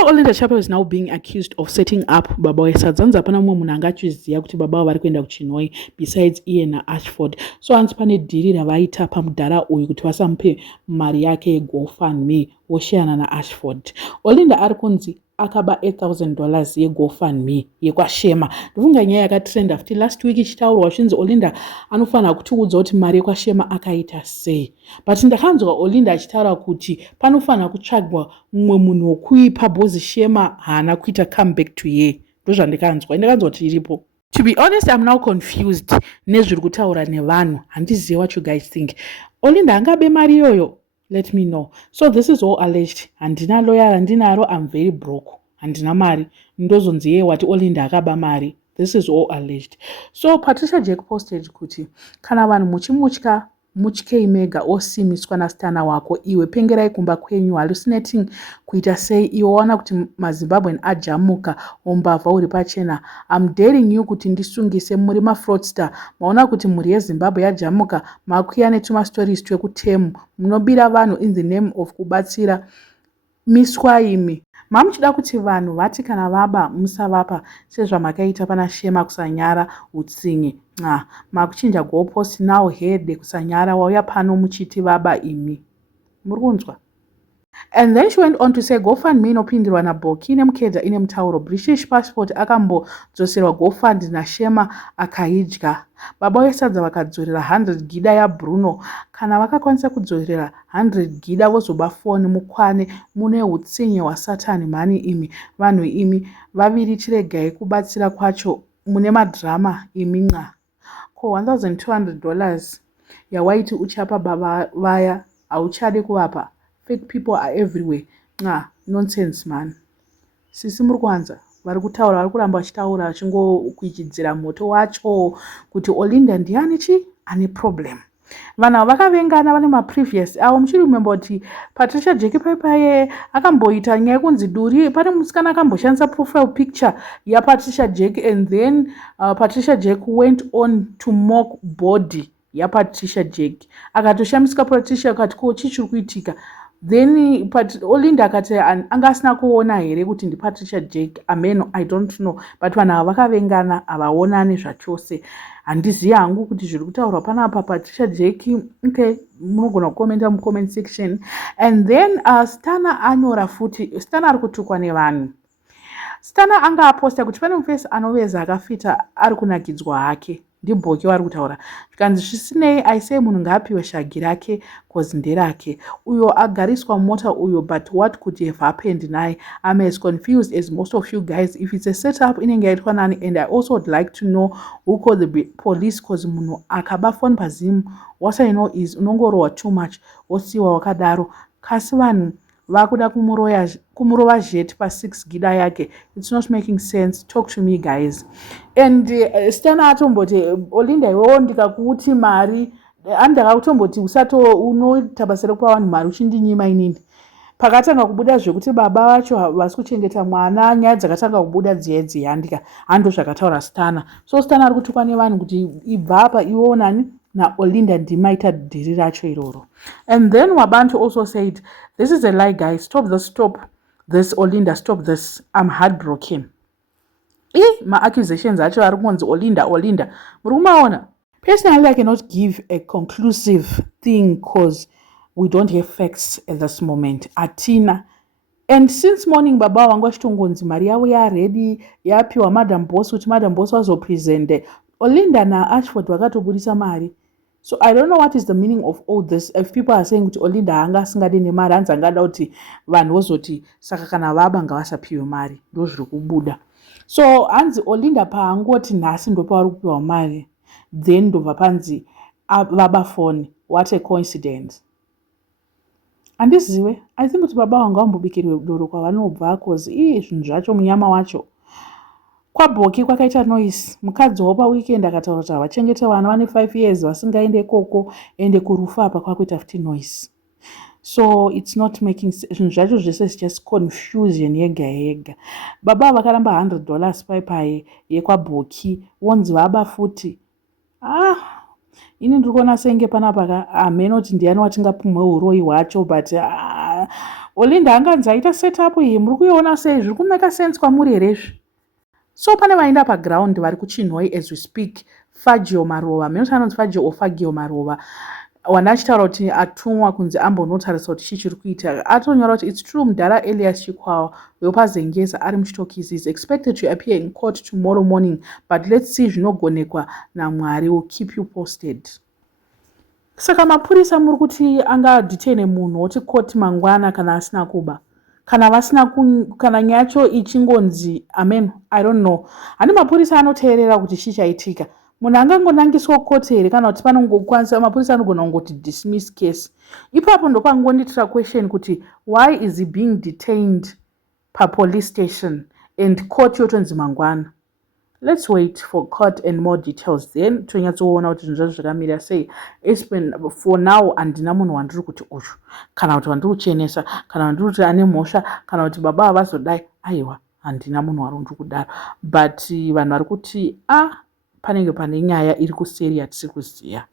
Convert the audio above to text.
So Olinda Chapel is now being accused of setting up baba wesadza hapana mumwe munhu angachiziva kuti baba vari kuenda kuChinoi besides iye naAshford. So hanzi pane dhiri ravaita pamudhara uyu kuti vasamupe mari yake yeGoFundMe voshayana naAshford. Olinda ari kunzi akaba $8,000 yeGoFundMe yekwashema. Ndofunga nyaya yakatrenda futi last week ichitaurwa zvichinzi Olinda anofanira kutiudza kuti mari yekwashema akaita sei. But ndakanzwa Olinda achitaura kuti panofanira kutsvagwa mumwe munhu wokuipa bhozi shema haana kuita comeback to ye. Ndozvandakanzwa. Ndakanzwa kuti iripo. To be honest, I'm now confused nezviri kutaura nevanhu. Handizivi what you guys think. Olinda angabe mari iyoyo? Let me know. So this is all alleged. Handina lawyer, handinaro, I'm very broke. Handina mari. Ndozonzi ye wati Olinda akaba mari. This is all alleged. So Patricia Jack posted kuti kana vanhu muchimutya mutyei mega osimiswa naStana wako iwe pengerai kumba kwenyu hallucinating kuita sei iwe waona kuti maZimbabwean ajamuka umbavha uri pachena. I'm daring you kuti ndisungise muri mafraudster maona kuti mhuri yeZimbabwe yajamuka makuya netuma stories twekutemu munobira vanhu in the name of kubatsira miswaimi. Mamuchida kuti vanhu vati kana vaba musavapa sezvamakaita pana Shema kusanyara utsinye. Makuchinja goalpost now hede kusanyara wauya pano muchiti vaba imi. Murikunzwa? And then she went on to say GoFundMe inopindirwa naBoki nemukedza ine mutauro British passport akambodzoserwa GoFund naShema akaidya. Baba wesadza vakadzorera 100 gida yaBruno. Kana vakakwanisa kudzorera 100 gida vozoba foni mukwane mune utsinye hwaSatani mhani imi vanhu imi vaviri chiregai kubatsira kwacho mune madrama imi nqa. Ko $1,200 yawaiti uchapa baba vaya hauchade kuvapa. Fake people are everywhere. Nonsense man. Sisi muri kwanza vari kutaura vari kuramba vachitaura vachingokuichidzira moto wacho kuti Olinda ndiani chi ane problem. Vanhu vakavengana vane maprevious avo muchiri remember kuti Patricia Jack paipaye akamboita nyaya yekunzi duri pane musikana akamboshandisa profile picture yaPatricia Jack and then Patricia Jack went on to mock body yaPatricia Jack akatoshamisika Patricia akati ko chichiri kuitika. Then Olinda akati anga asina kuona here kuti ndiPatricia Jack. Amen, I don't know. But vanhu ava vakavengana havaonani zvachose. Handizivi hangu kuti zviri kutaurwa panapa Patricia Jack. Okay, munogona kukomenta mucomment section. And then Stana anyora futi. Stana ari kutukwa nevanhu. Stana anga aposta kuti pane mufesi anoveza akafita ari kunakidzwa hake. NdiBoki vari kutaura zvikanzi zvisinei aisei munhu ngaapiwe shagi rake kozi nderake. Uyo agariswa mota uyo, but what could have happened naye? I'm as confused as most of you guys. If it's a setup inenge yaitwa nani? And I also would like to know who called the police cause munhu akaba phone paZim. What I know is unongorohwa too much wosiwa wakadaro. Kasi vanhu vakuda kumurova jet pa6 gida yake. It's not making sense. Talk to me guys. And Stana atomboti Olinda iwewo ndikakuti mari andakakutomboti usato unoita basa rekupa vanhu mari uchindinyima inini. Pakatanga kubuda zvekuti baba vacho vasi kuchengeta mwana nyaya dzakatanga kubuda dziya ndika hando zvakataura Stana. So Stana ari kutukwa nevanhu kuti ibva apa iwewo nani naOlinda ndimaita dhiri racho iroro. And then Wabantu also said, this is a lie guys, stop this Olinda, stop this, I'm heartbroken. Ma-accusations acho ari kunzi Olinda muri kumaona. Personally I cannot give a conclusive thing because we don't have facts at this moment. Atina. And since morning baba wangu achitongonzi mari yavo yaredi yapiwa Madam Boss kuti Madam Boss wazopresente. Olinda naAshford vakatobudisa mari. So I don't know what is the meaning of all this. If people are saying kuti Olinda hanga asingade nemari hanzi angada kuti vanhu vozoti saka kana vaba ngavasapiwe mari ndozviri kubuda. So hanzi Olinda paangoti nhasi ndo pavari kupiwa mari then ndobva panzi vaba foni. What a coincidence. Handizive. I think kuti baba vanga vambobikirwe doro kwavanobva cause zvinhu zvacho munyama wacho. KwaBoki kwakaita noise. Mukadzi wapa weekend akataura kuti vachengete vana vane 5 years vasingaende koko ende kurufa apa kwakuita futi noise. So it's not making sense. Zvinhu zvacho zvese is just confusion yega. Baba vakaramba $100 paipai yekwaBoki wonzi vaba futi. Ini ndiri kuona senge panapa ameno kuti ndiani watingapumwe uroyi hwacho but Olinda anganzi aita setup iyi muri kuiona sei zviri kumeka sense kwamuri herezvi? So pane vaenda paground vari kuchinhoi as we speak. Fagio Marova, mhino anonzi Fagio or Fagio Marova, wanda achitaura kuti atumwa kunzi ambonotarisa kuti chii chiri kuitika. Atonyora kuti it's true Mudhara Elias Chikwawa wepazengeza ari muchitokisi is expected to appear in court tomorrow morning, but let's see zvinogonekwa naMwari, will keep you posted. Saka mapurisa muri kuti angadetaine munhu woti court mangwana kana asina kuba, kana vasina kana nyaya yacho ichingonzi amen, I don't know. Hani mapurisa anoteerera kuti chii chaitika. Munhu angangonangiswa koti here kana kuti panongokwanisa mapurisa anogona kungoti dismiss case. Ipapo ndopangondiitira question kuti why is he being detained police station and court yotonzi mangwana? Let's wait for court and more details then tonyatsoona kuti zvinhu zvacho zvakamira sei. For now handina munhu wandiri kuti uyu kana kuti wandiri kuchenesa kana wandiri kuti ane mhosva kana kuti baba havazodai. Aiwa, handina munhu wari ndiri kudaro, but vanhu vari kuti panenge pane nyaya iri kuseri yatisiri kuziva.